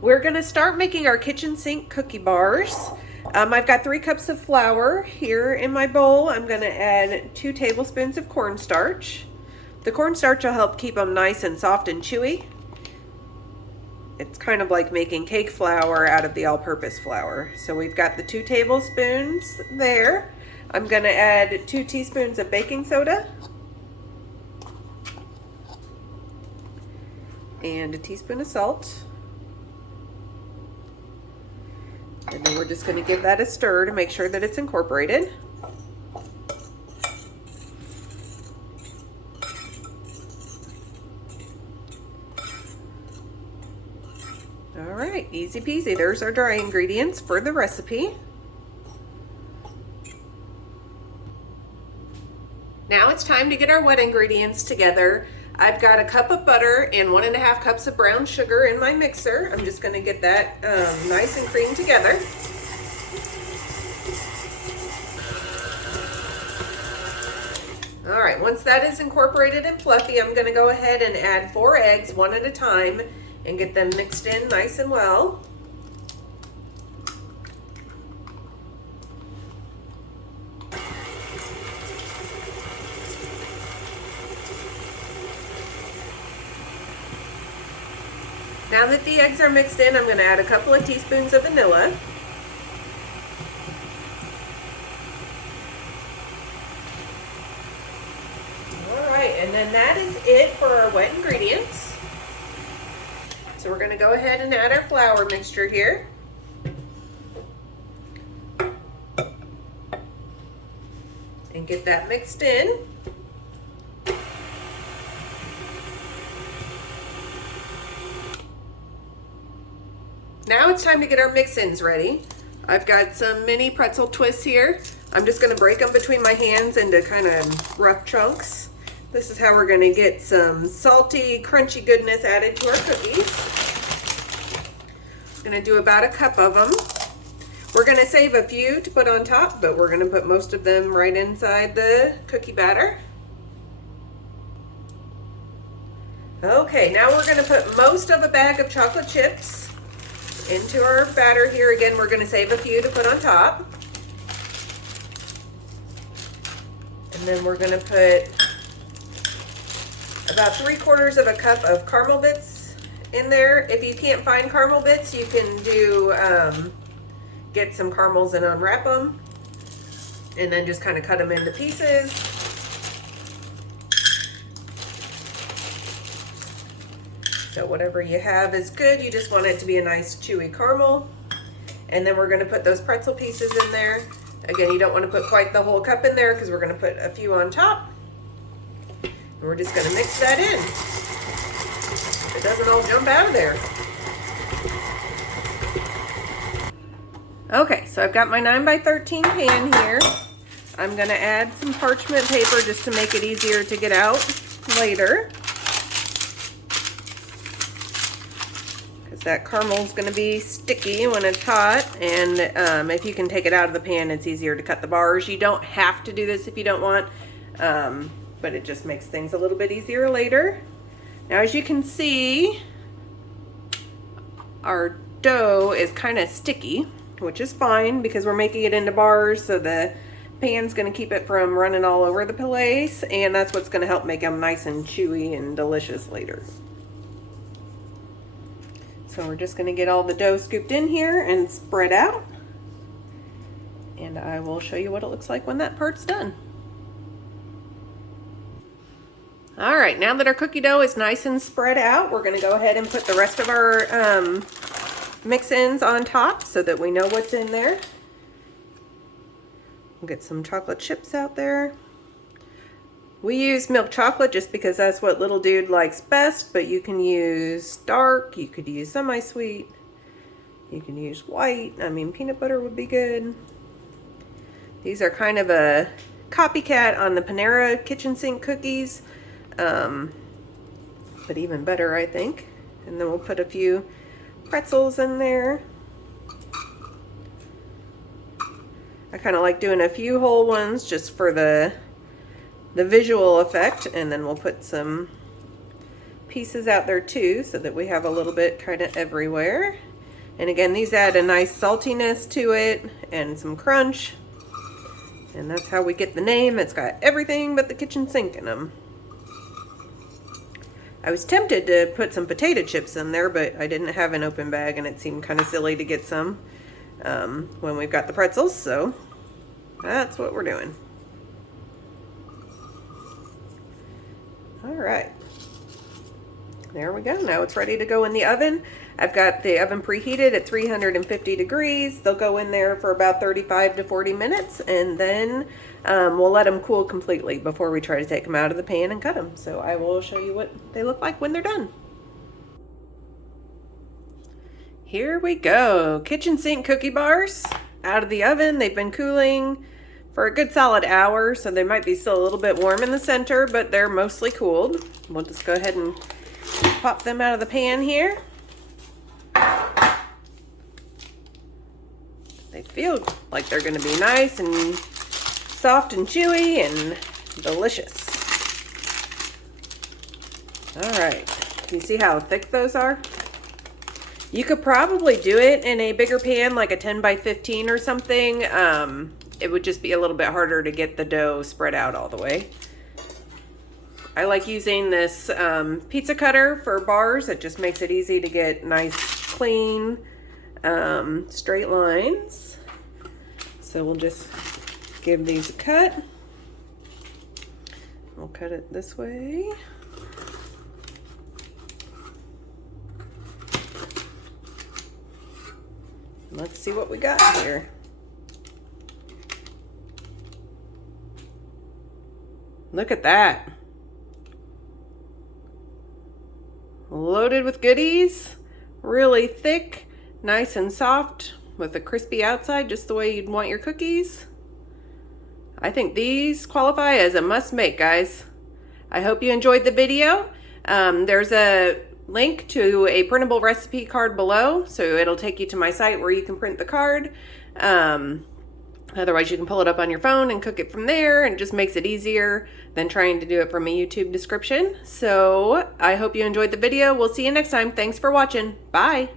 We're gonna start making our kitchen sink cookie bars. I've got 3 cups of flour here in my bowl. I'm gonna add 2 tablespoons of cornstarch. The cornstarch will help keep them nice and soft and chewy. It's kind of like making cake flour out of the all-purpose flour. So we've got the 2 tablespoons there. I'm gonna add 2 teaspoons of baking soda and a teaspoon of salt. And then we're just going to give that a stir to make sure that it's incorporated. All right, easy peasy. There's our dry ingredients for the recipe. Now it's time to get our wet ingredients together. I've got a cup of butter and 1.5 cups of brown sugar in my mixer. I'm just going to get that nice and creamed together. All right, once that is incorporated and fluffy, I'm going to go ahead and add 4 eggs, 1 at a time, and get them mixed in nice and well. Now that the eggs are mixed in, I'm going to add a couple of teaspoons of vanilla. All right, and then that is it for our wet ingredients. So we're going to go ahead and add our flour mixture here. And get that mixed in. Now it's time to get our mix-ins ready. I've got some mini pretzel twists here. I'm just going to break them between my hands into kind of rough chunks. This is how we're going to get some salty, crunchy goodness added to our cookies. I'm going to do about a cup of them. We're going to save a few to put on top, but we're going to put most of them right inside the cookie batter. Okay, now we're going to put most of a bag of chocolate chips into our batter here. Again, we're going to save a few to put on top. And then we're going to put about 3/4 of a cup of caramel bits in there. If you can't find caramel bits, you can do get some caramels and unwrap them, and then just kind of cut them into pieces. So whatever you have is good. You just want it to be a nice chewy caramel. And then we're going to put those pretzel pieces in there. Again, you don't want to put quite the whole cup in there because we're going to put a few on top. And we're just going to mix that in. It doesn't all jump out of there. Okay, so I've got my 9x13 pan here. I'm going to add some parchment paper just to make it easier to get out later. That caramel is going to be sticky when it's hot, and if you can take it out of the pan, it's easier to cut the bars. You don't have to do this if you don't want, but it just makes things a little bit easier later. Now, as you can see, our dough is kind of sticky, which is fine because we're making it into bars, so the pan's going to keep it from running all over the place, and that's what's going to help make them nice and chewy and delicious later. So we're just going to get all the dough scooped in here and spread out. And I will show you what it looks like when that part's done. All right, now that our cookie dough is nice and spread out, we're going to go ahead and put the rest of our mix-ins on top so that we know what's in there. We'll get some chocolate chips out there. We use milk chocolate just because that's what little dude likes best, but you can use dark, you could use semi-sweet, you can use white. I mean, peanut butter would be good. These are kind of a copycat on the Panera kitchen sink cookies, but even better, I think. And then we'll put a few pretzels in there. I kind of like doing a few whole ones just for the visual effect, and then we'll put some pieces out there too so that we have a little bit kind of everywhere. And again, these add a nice saltiness to it and some crunch. And that's how we get the name. It's got everything but the kitchen sink in them. I was tempted to put some potato chips in there, but I didn't have an open bag and it seemed kind of silly to get some when we've got the pretzels, so that's what we're doing. All right. There we go. Now it's ready to go in the oven. I've got the oven preheated at 350 degrees. They'll go in there for about 35 to 40 minutes, and then we'll let them cool completely before we try to take them out of the pan and cut them. So I will show you what they look like when they're done. Here we go. Kitchen sink cookie bars out of the oven. They've been cooling for a good solid hour, so they might be still a little bit warm in the center, but they're mostly cooled. We'll just go ahead and pop them out of the pan here. They feel like they're going to be nice and soft and chewy and delicious. All right, can you see how thick those are? You could probably do it in a bigger pan, like a 10 by 15 or something. It would just be a little bit harder to get the dough spread out all the way. I like using this pizza cutter for bars. It just makes it easy to get nice, clean, straight lines. So we'll just give these a cut. We'll cut it this way. Let's see what we got here. Look at that. Loaded with goodies, really thick, nice and soft with a crispy outside, just the way you'd want your cookies. I think these qualify as a must make, guys. I hope you enjoyed the video. There's a link to a printable recipe card below, so it'll take you to my site where you can print the card. Otherwise, you can pull it up on your phone and cook it from there, and it just makes it easier than trying to do it from a YouTube description. So I hope you enjoyed the video. We'll see you next time. Thanks for watching. Bye.